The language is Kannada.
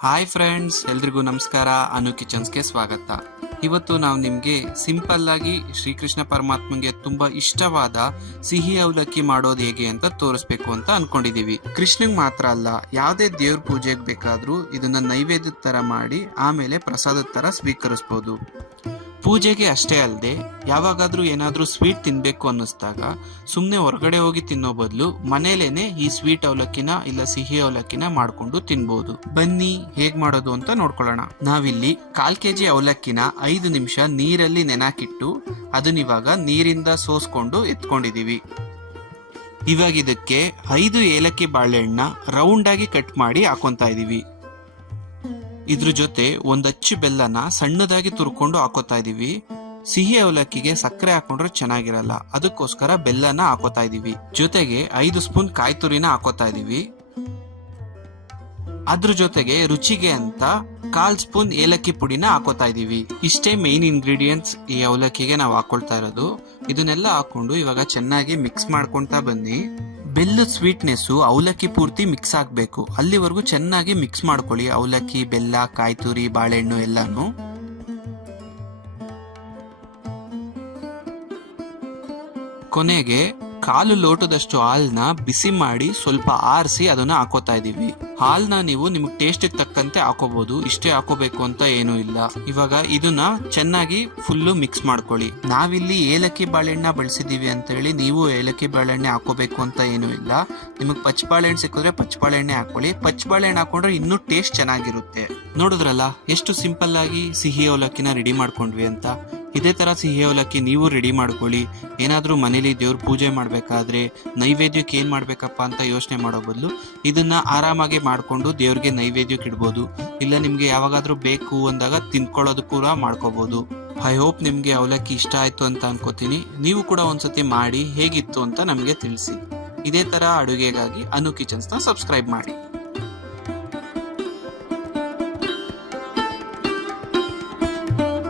ಹಾಯ್ ಫ್ರೆಂಡ್ಸ್, ಎಲ್ರಿಗೂ ನಮಸ್ಕಾರ. ಅನು ಕಿಚನ್ಸ್ಗೆ ಸ್ವಾಗತ. ಇವತ್ತು ನಾವು ನಿಮಗೆ ಸಿಂಪಲ್ ಆಗಿ ಶ್ರೀಕೃಷ್ಣ ಪರಮಾತ್ಮಂಗೆ ತುಂಬಾ ಇಷ್ಟವಾದ ಸಿಹಿ ಅವಲಕ್ಕಿ ಮಾಡೋದು ಹೇಗೆ ಅಂತ ತೋರಿಸ್ಬೇಕು ಅಂತ ಅನ್ಕೊಂಡಿದೀವಿ. ಕೃಷ್ಣಂಗ್ ಮಾತ್ರ ಅಲ್ಲ, ಯಾವುದೇ ದೇವ್ರ ಪೂಜೆಗೆ ಬೇಕಾದ್ರೂ ಇದನ್ನ ನೈವೇದ್ಯದ ತರ ಮಾಡಿ ಆಮೇಲೆ ಪ್ರಸಾದದ ತರ ಸ್ವೀಕರಿಸಬಹುದು. ಪೂಜೆಗೆ ಅಷ್ಟೇ ಅಲ್ಲದೆ ಯಾವಾಗಾದ್ರೂ ಏನಾದ್ರೂ ಸ್ವೀಟ್ ತಿನ್ಬೇಕು ಅನ್ನಿಸ್ದಾಗ ಸುಮ್ಮನೆ ಹೊರಗಡೆ ಹೋಗಿ ತಿನ್ನೋ ಬದಲು ಮನೇಲೇನೆ ಈ ಸ್ವೀಟ್ ಅವಲಕ್ಕಿನ ಇಲ್ಲ ಸಿಹಿ ಅವಲಕ್ಕಿನ ಮಾಡ್ಕೊಂಡು ತಿನ್ಬಹುದು. ಬನ್ನಿ ಹೇಗ್ ಮಾಡೋದು ಅಂತ ನೋಡ್ಕೊಳ್ಳೋಣ. ನಾವಿಲ್ಲಿ 1/4 kg ಅವಲಕ್ಕಿನ 5 ನಿಮಿಷ ನೀರಲ್ಲಿ ನೆನಾಕಿಟ್ಟು ಅದನ್ನಿವಾಗ ನೀರಿಂದ ಸೋಸ್ಕೊಂಡು ಎತ್ಕೊಂಡಿದೀವಿ. ಇವಾಗ ಇದಕ್ಕೆ 5 ಏಲಕ್ಕಿ ಬಾಳೆಹಣ್ಣ ರೌಂಡ್ ಆಗಿ ಕಟ್ ಮಾಡಿ ಹಾಕೊಂತಾ ಇದೀವಿ. ಇದ್ರ ಜೊತೆ 1 ಅಚ್ಚು ಬೆಲ್ಲನ ಸಣ್ಣದಾಗಿ ತುರ್ಕೊಂಡು ಹಾಕೋತಾ ಇದೀವಿ. ಸಿಹಿ ಅವಲಕ್ಕಿಗೆ ಸಕ್ಕರೆ ಹಾಕೊಂಡ್ರೆ ಚೆನ್ನಾಗಿರಲ್ಲ, ಅದಕ್ಕೋಸ್ಕರ ಬೆಲ್ಲನ ಹಾಕೋತಾ ಇದೀವಿ. ಜೊತೆಗೆ 5 ಸ್ಪೂನ್ ಕಾಯಿ ತುರಿನ ಹಾಕೋತಾ ಇದೀವಿ. ಅದ್ರ ಜೊತೆಗೆ ರುಚಿಗೆ ಅಂತ 1/4 ಸ್ಪೂನ್ ಏಲಕ್ಕಿ ಪುಡಿನ ಹಾಕೋತಾ ಇದೀವಿ. ಇಷ್ಟೇ ಮೇನ್ ಇಂಗ್ರೀಡಿಯೆಂಟ್ಸ್ ಈ ಅವಲಕ್ಕಿಗೆ ನಾವು ಹಾಕೊಳ್ತಾ ಇರೋದು. ಇದನ್ನೆಲ್ಲ ಹಾಕೊಂಡು ಇವಾಗ ಚೆನ್ನಾಗಿ ಮಿಕ್ಸ್ ಮಾಡ್ಕೊಂತಾ ಬನ್ನಿ. ಬೆಲ್ಲದ ಸ್ವೀಟ್ನೆಸ್ ಅವಲಕ್ಕಿ ಪೂರ್ತಿ ಮಿಕ್ಸ್ ಆಗ್ಬೇಕು, ಅಲ್ಲಿವರೆಗೂ ಚೆನ್ನಾಗಿ ಮಿಕ್ಸ್ ಮಾಡ್ಕೊಳ್ಳಿ. ಅವಲಕ್ಕಿ, ಬೆಲ್ಲ, ಕಾಯಿ ತುರಿ, ಬಾಳೆಹಣ್ಣು ಎಲ್ಲಾನು. ಕೊನೆಗೆ 1/4 ಲೋಟದಷ್ಟು ಹಾಲ್ನ ಬಿಸಿ ಮಾಡಿ ಸ್ವಲ್ಪ ಆರಿಸಿ ಅದನ್ನ ಹಾಕೋತಾ ಇದೀವಿ. ಹಾಲ್ನ ನೀವು ನಿಮ್ಗೆ ಟೇಸ್ಟ್ ತಕ್ಕಂತೆ ಹಾಕೋಬಹುದು, ಇಷ್ಟೇ ಹಾಕೋಬೇಕು ಅಂತ ಏನೂ ಇಲ್ಲ. ಇವಾಗ ಇದನ್ನ ಚೆನ್ನಾಗಿ ಫುಲ್ಲು ಮಿಕ್ಸ್ ಮಾಡ್ಕೊಳ್ಳಿ. ನಾವಿಲ್ಲಿ ಏಲಕ್ಕಿ ಬಾಳೆಹಣ್ಣ ಬಳಸಿದೀವಿ ಅಂತ ಹೇಳಿ ನೀವು ಏಲಕ್ಕಿ ಬಾಳೆಹಣ್ಣೆ ಹಾಕೋಬೇಕು ಅಂತ ಏನೂ ಇಲ್ಲ. ನಿಮಗೆ ಪಚ್ಚ ಬಾಳೆಹಣ್ಣು ಸಿಕ್ಕಿದ್ರೆ ಪಚ್ಚ ಬಾಳೆಹಣ್ಣೆ ಹಾಕೊಳ್ಳಿ. ಪಚ್ಚ ಬಾಳೆಹಣ್ಣು ಹಾಕೊಂಡ್ರೆ ಇನ್ನೂ ಟೇಸ್ಟ್ ಚೆನ್ನಾಗಿರುತ್ತೆ. ನೋಡಿದ್ರಲ್ಲ ಎಷ್ಟು ಸಿಂಪಲ್ ಆಗಿ ಸಿಹಿ ಅವಲಕ್ಕಿನ ರೆಡಿ ಮಾಡ್ಕೊಂಡ್ವಿ ಅಂತ. ಇದೇ ತರ ಸಿಹಿ ಅವಲಕ್ಕಿ ನೀವು ರೆಡಿ ಮಾಡ್ಕೊಳ್ಳಿ. ಏನಾದ್ರೂ ಮನೇಲಿ ದೇವ್ರ ಪೂಜೆ ಮಾಡ್ಬೇಕಾದ್ರೆ ನೈವೇದ್ಯಕ್ಕೆ ಏನ್ ಮಾಡ್ಬೇಕಪ್ಪ ಅಂತ ಯೋಚನೆ ಮಾಡೋ ಬದಲು ಇದನ್ನ ಆರಾಮಾಗಿ ಮಾಡ್ಕೊಂಡು ದೇವ್ರಿಗೆ ನೈವೇದ್ಯಕ್ಕೆ ಇಡ್ಬೋದು. ಇಲ್ಲ ನಿಮ್ಗೆ ಯಾವಾಗಾದ್ರೂ ಬೇಕು ಅಂದಾಗ ತಿನ್ಕೊಳ್ಳೋದು ಕೂಡ ಮಾಡ್ಕೋಬಹುದು. ಐ ಹೋಪ್ ನಿಮ್ಗೆ ಅವಲಕ್ಕಿ ಇಷ್ಟ ಆಯ್ತು ಅಂತ ಅನ್ಕೋತೀನಿ. ನೀವು ಕೂಡ ಒಂದ್ಸತಿ ಮಾಡಿ ಹೇಗಿತ್ತು ಅಂತ ನಮ್ಗೆ ತಿಳಿಸಿ. ಇದೇ ತರ ಅಡುಗೆಗಾಗಿ ಅನು ಕಿಚನ್ಸ್ ನ ಸಬ್ಸ್ಕ್ರೈಬ್ ಮಾಡಿ.